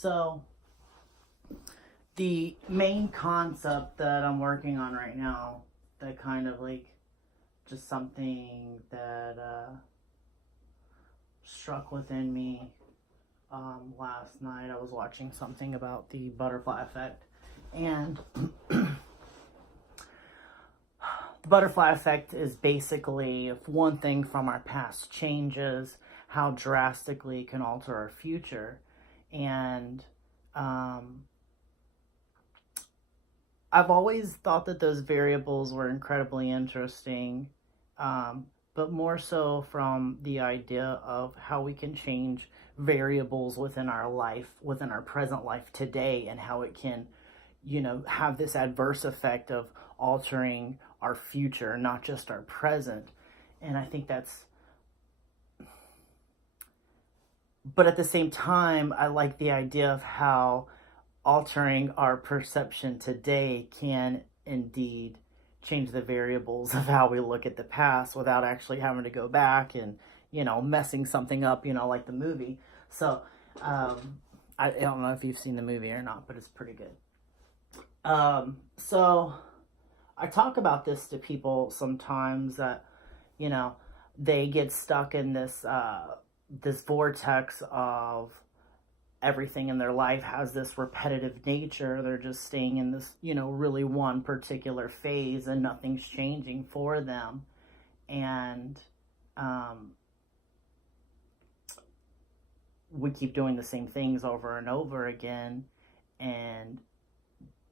So, the main concept that I'm working on right now, that kind of like just something that struck within me last night. I was watching something about the butterfly effect, and the butterfly effect is basically if one thing from our past changes, how drastically it can alter our future. And I've always thought that those variables were incredibly interesting, but more so from the idea of how we can change variables within our life, within our present life today, and how it can, have this adverse effect of altering our future, not just our present. And I think that's, but at the same time, I like the idea of how altering our perception today can indeed change the variables of how we look at the past without actually having to go back and, messing something up, like the movie. So, I don't know if you've seen the movie or not, but it's pretty good. So I talk about this to people sometimes that, they get stuck in this vortex of everything in their life has this repetitive nature. They're just staying in this, really one particular phase and nothing's changing for them. And we keep doing the same things over and over again and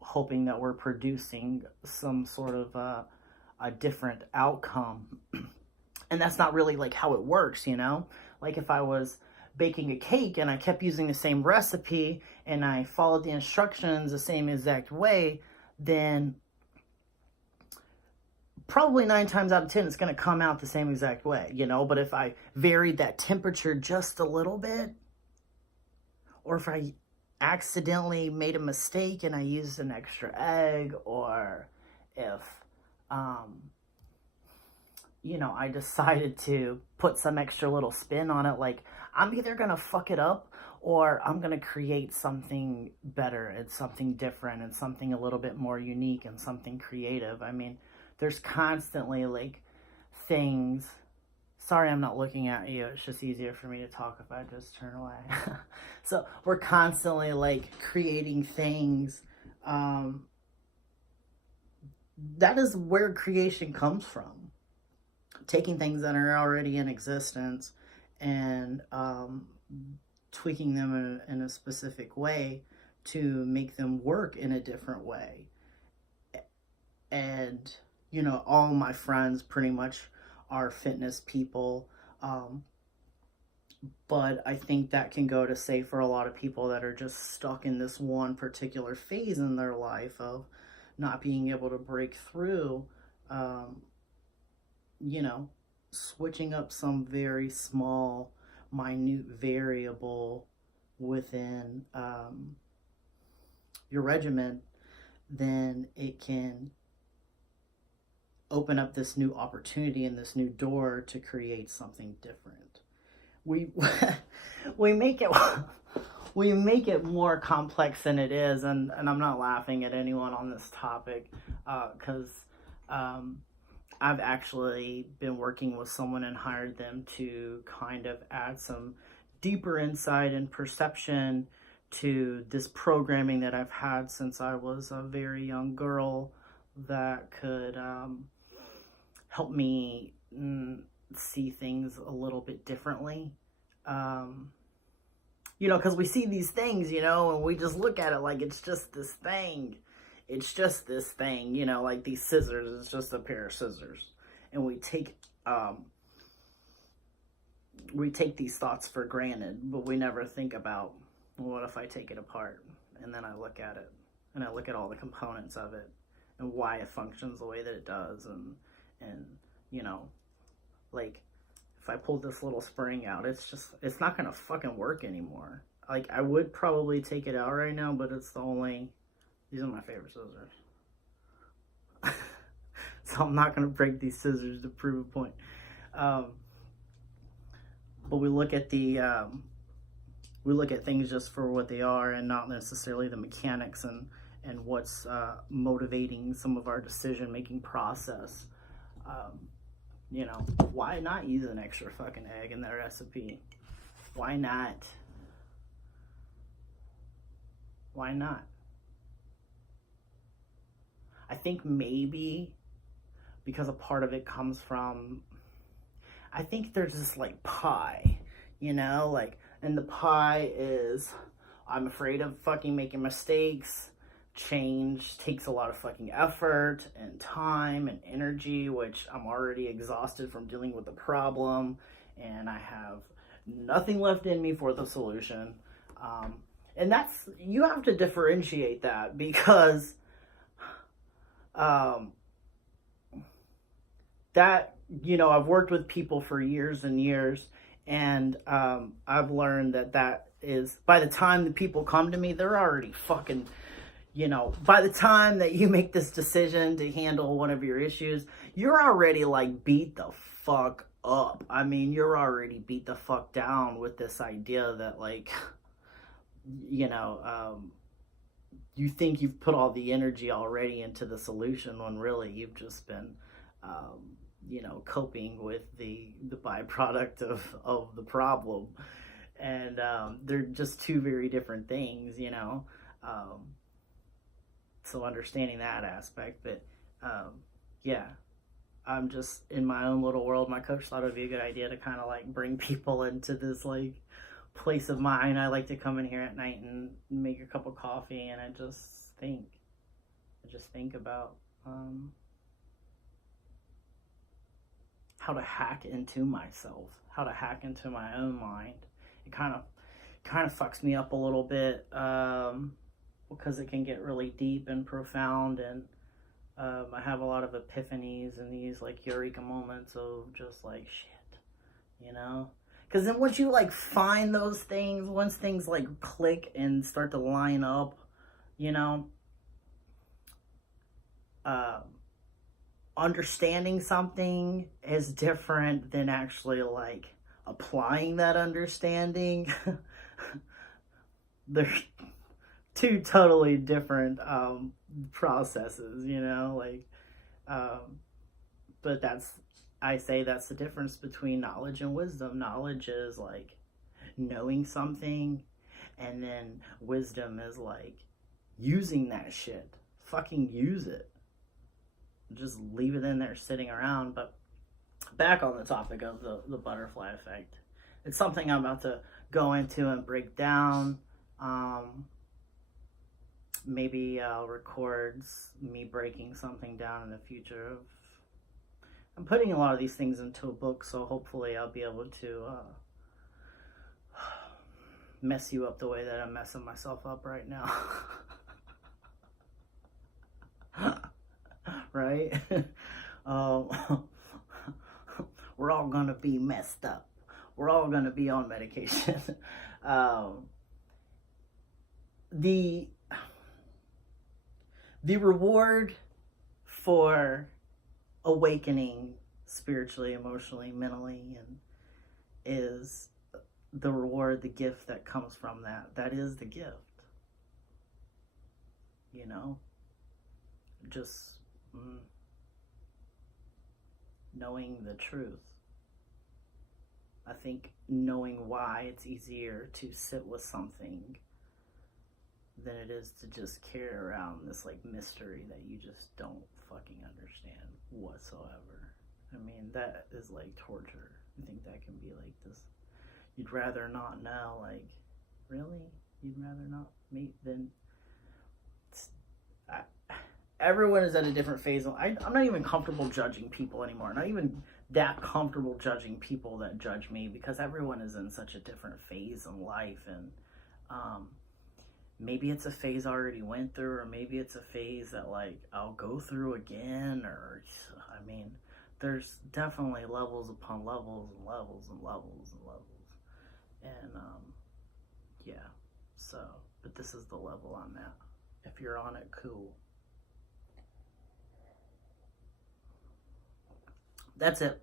hoping that we're producing some sort of a different outcome. And that's not really like how it works, Like if I was baking a cake and I kept using the same recipe and I followed the instructions the same exact way, then probably 9 times out of 10 it's going to come out the same exact way, But if I varied that temperature just a little bit, or if I accidentally made a mistake and I used an extra egg, or if I decided to put some extra little spin on it, like I'm either going to fuck it up or I'm going to create something better and something different and something a little bit more unique and something creative. I mean, there's constantly like things. Sorry, I'm not looking at you. It's just easier for me to talk if I just turn away. So we're constantly like creating things. That is where creation comes from. Taking things that are already in existence and tweaking them in a specific way to make them work in a different way. And, all my friends pretty much are fitness people. But I think that can go to say for a lot of people that are just stuck in this one particular phase in their life of not being able to break through, switching up some very small, minute variable within your regimen, then it can open up this new opportunity and this new door to create something different. We we make it more complex than it is, and I'm not laughing at anyone on this topic, because I've actually been working with someone and hired them to kind of add some deeper insight and perception to this programming that I've had since I was a very young girl that could help me see things a little bit differently. Because we see these things, and we just look at it like it's just this thing. It's just this thing, like these scissors. It's just a pair of scissors. And we take these thoughts for granted, but we never think about, well, what if I take it apart? And then I look at it, and I look at all the components of it, and why it functions the way that it does, and like, if I pull this little spring out, it's not gonna fucking work anymore. Like, I would probably take it out right now, but these are my favorite scissors. So I'm not gonna break these scissors to prove a point. But we look at the we look at things just for what they are and not necessarily the mechanics and what's motivating some of our decision making process. You know, why not use an extra fucking egg in that recipe? Why not? Why not? I think maybe because a part of it comes from, I think there's this like pie, you know, like, and the pie is, I'm afraid of fucking making mistakes. Change takes a lot of fucking effort and time and energy, which I'm already exhausted from dealing with the problem, and I have nothing left in me for the solution. And that's, you have to differentiate that, because that, you know, I've worked with people for years and years, and I've learned that is, by the time the people come to me, they're already fucking, you know, by the time that you make this decision to handle one of your issues, you're already like beat the fuck up. I mean, you're already beat the fuck down with this idea that, like, you know, you think you've put all the energy already into the solution, when really you've just been, you know, coping with the byproduct of the problem. And they're just two very different things, you know. So understanding that aspect, but yeah, I'm just in my own little world. My coach thought it would be a good idea to kind of like bring people into this like place of mine. I like to come in here at night and make a cup of coffee, and I just think about how to hack into myself, how to hack into my own mind. It kind of fucks me up a little bit, because it can get really deep and profound, and I have a lot of epiphanies and these like eureka moments of just like shit, you know? Because then once you like find those things, once things like click and start to line up, you know, understanding something is different than actually like applying that understanding. They're two totally different processes, you know, like, but I say that's the difference between knowledge and wisdom. Knowledge is like knowing something, and then wisdom is like using that shit. Fucking use it. Just leave it in there sitting around. But back on the topic of the butterfly effect, it's something I'm about to go into and break down. Maybe I'll record me breaking something down in the future. I'm putting a lot of these things into a book, so hopefully I'll be able to mess you up the way that I'm messing myself up right now. Right? We're all gonna be messed up. We're all gonna be on medication. The reward for awakening spiritually, emotionally, mentally, and is the reward, the gift that comes from that. That is the gift. You know? Just knowing the truth. I think knowing why it's easier to sit with something than it is to just carry around this like mystery that you just don't fucking understand whatsoever. I mean, that is like torture. I think that can be like this, you'd rather not know, like, really? You'd rather not meet than... everyone is at a different phase. I'm not even comfortable judging people anymore. Not even that comfortable judging people that judge me, because everyone is in such a different phase in life. And maybe it's a phase I already went through, or maybe it's a phase that like I'll go through again, or I mean, there's definitely levels upon levels and levels and levels and levels. And yeah, so, but this is the level I'm at. If you're on it, cool. That's it.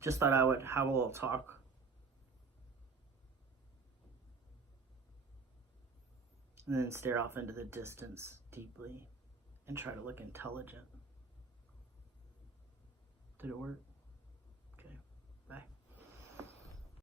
Just thought I would have a little talk and then stare off into the distance deeply and try to look intelligent. Did it work?